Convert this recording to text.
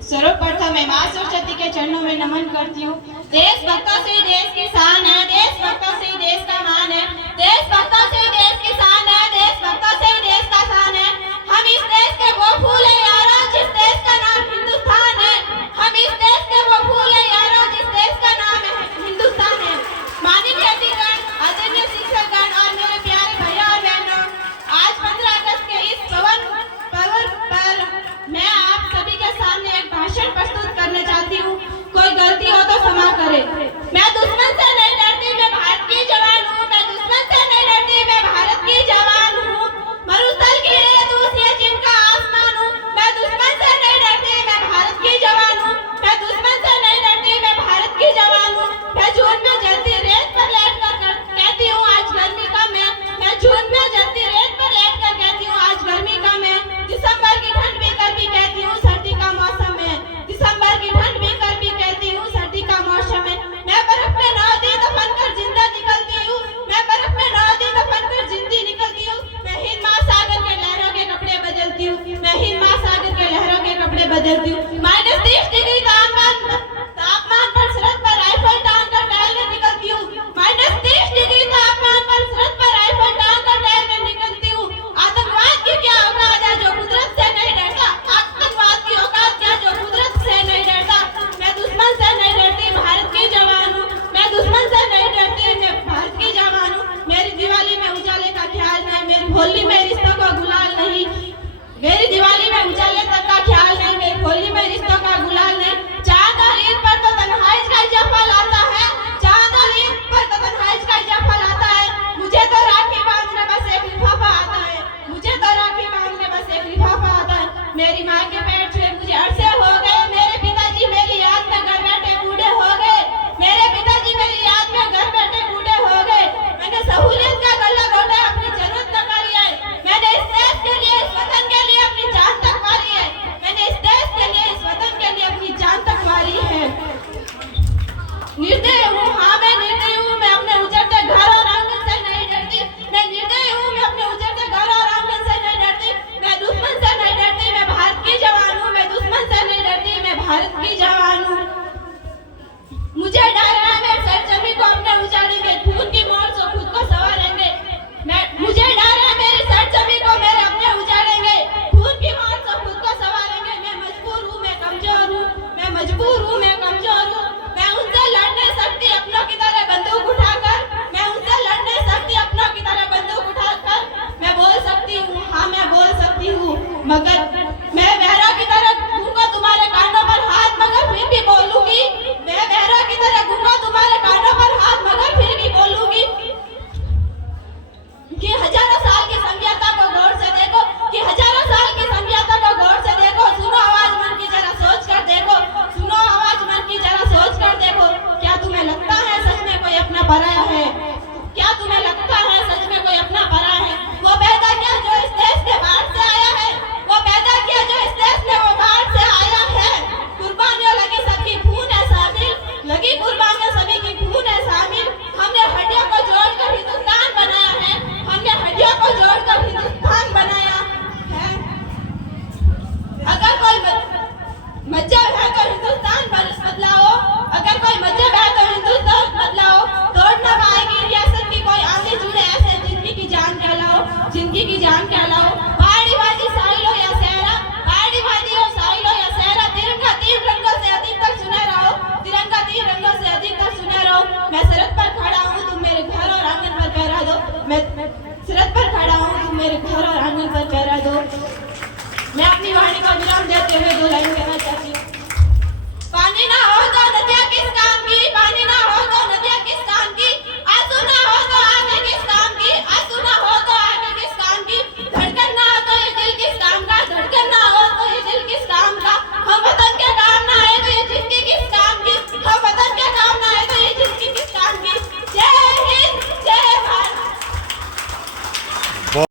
सर्वप्रथम मैं मां सरस्वती के चरणों में नमन करती हूँ। देश भक्तों से देश की शान है, देश भक्तों से देश का मान है, देश भक्तों से देश की शान है, देश भक्तों से देश का शान है। हम इस देश के वो फूल है यारो जिस देश का नाम हिंदुस्तान है। हम इस देश के वो फूल है यारो जिस देश का नाम है हिंदुस्तान है। माननीय अतिथिगण, आदरणीय शिक्षकगण और मेरे प्यारे भैया और बहनों, आज 15 अगस्त के इस पर्व पर मैं आप सभी के सामने एक भाषण प्रस्तुत करना चाहती हूँ। कोई गलती हो तो क्षमा करें। मैं दुश्मन से नहीं डरती, मैं भारत की जवान हूँ। मैं दुश्मन से नहीं डरती, मैं भारत की जवान हूँ। मरुस्थल की रेत दूसरी जिनका आसमान हूँ। मैं दुश्मन से नहीं डरती, मैं भारत की जवान हूँ। मैं दुश्मन से नहीं डरती, मैं भारत की जवान हूँ। मैं जून में जलती रेत पर लेटकर कहती हूँ आज गर्मी कम है। मैं जून में जलती रेत पर लेटकर कहती हूँ आज गर्मी कम है। दिसंबर की ठंड भी कभी कहती हूँ सर्दी का मौसम है। दिसंबर की ठंड भी कभी कहती हूँ सर्दी का मौसम है। मैं बर्फ में 9 दिन दफन कर जिंदा निकलती हूँ। मैं बर्फ में 9 दिन दफन कर जिंदी निकलती हूँ। मैं हिंद महासागर के लहरों के कपड़े बदलती हूँ। मैं हिंद महासागर के लहरों के कपड़े बदलती हूँ। -30 डिग्री तापमान पर सरहद पर राइफल टांग कर टहलने निकलती हूँ। -30 डिग्री तापमान पर सरहद पर राइफल टांग कर टहलने निकलती हूँ। आतंकवाद की क्या औकात है जो कुदरत से नहीं डरता। आतंकवाद की औकात क्या जो कुदरत से नहीं डरता। मैं दुश्मन से नहीं डरती, भारत की जवान हूँ। मैं दुश्मन से नहीं डरती, मैं भारत की जवान हूँ। मेरी दिवाली में उजाले का ख्याल नहीं, मेरी होली में रिश्तों का गुलाल नहीं। मेरी दिवाली में उजाले तक का ख्याल नहीं, मेरी होली में रिश्तों का गुलाल नहीं। चांद और ईद पर तो तन्हाई का जफा लाता है। चांद और ईद पर तो तन्हाई का जफा लाता है। मुझे तो राखी बांधने बस एक लिफाफा आता है। मुझे तो राखी बांधने बस एक लिफाफा आता है। मेरी माँ के पेट से मुझे अरसे हो गए। मेरे पिताजी मेरी याद में घर बैठे बूढ़े हो गए। मेरे पिताजी मेरी याद में घर बैठे बूढ़े हो गए। मैंने सहूलियत का गला घोटा, अपनी जरूरत तक मारी है। मैंने इस देश के लिए, इस वतन के लिए अपनी जान तक मारी है। मैंने इस देश के लिए, इस वतन के लिए अपनी जान तक मारी है। निर्दयी हूँ, हाँ मैं निर्दयी हूँ। मैं अपने उजड़ते घर और आंगन से नहीं डरती। मैं निर्दयी हूँ, मैं अपने उजड़ते घर और आंगन से नहीं डरती। मैं दुश्मन से नहीं डरती, मैं भारत की जवान हूँ। मैं दुश्मन से नहीं डरती, मैं भारत की जवान हूँ। मुझे डर है मेरे सरजमी को अपने उजाड़ेंगे, खून की मोर से खुद को संवारेंगे। मुझे डर है मेरी सरजमी को मेरे अपने उजाड़ेंगे, खून की मोर से खुद को संवारेंगे। मैं मजबूर हूँ, मैं कमजोर हूँ। मैं मजबूर हूँ, मैं कमजोर हूँ। मैं उनसे लड़ नहीं सकती अपनों की तरह बंदूक उठाकर। मैं उनसे लड़ नहीं सकती अपनों की तरह बंदूक उठाकर। मैं बोल सकती हूँ, हाँ मैं बोल सकती हूँ, मगर मैं बहरा की तरह घूंगा तुम्हारे कानों पर हाथ, मगर फिर भी बोलूंगी। मैं बहरा की तरह घूंगा तुम्हारे कानों पर हाथ, मगर फिर भी बोलूंगी कि हजारों साल की सभ्यता को गौर से देखो, कि हजारों साल की सभ्यता को गौर से देखो। सुनो आवाज मन की जरा सोच कर देखो, सुनो आवाज मन की जरा सोच कर देखो। क्या तुम्हें लगता है सच में कोई अपना पराया है? क्या तुम्हें लगता है सच में कोई अपना पराया है? वो पैदा किया जो इस देश के बाहर से आया है। वो पैदा किया जो इस देश में वो बाहर से आया है। कुर्बानियों लगी सबकी खून है शामिल, लगी कुर्बानियों सभी की खून है शामिल। हमने हड्डियों को जोड़कर हिंदुस्तान बनाया है। हमने हड्डियों को जोड़कर हिंदुस्तान बनाया है। अगर कोई मजहब है तो हिंदुस्तान बदलाओ। अगर कोई मजहब है तो हिंदुस्तान बदलाओ। तोड़ना पाएगी रियासत की कोई आंधी जुड़े ऐसे जिंदगी की जान कहलाओ, जिंदगी की जान कहलाओ। पहाड़ी वादी साहिलो या सहरा, पहाड़ी वादी हो साहिलो या सहरा। तिरंगा 3 रंगों से अधिक तक सुनहरा हो, तिरंगा 3 रंगों से अधिक तक सुनहरा हो। मैं सरहद पर खड़ा हूँ, तुम मेरे घर और आंगन पर पहरा दो। मैं सरहद पर खड़ा हूँ, तुम मेरे घर और आंगन पर पहरा दो। मैं अपनी वाणी को विराम देते हुए 2 लाइन कहना चाहती हूँ। पानी ना हो तो नदियाँ की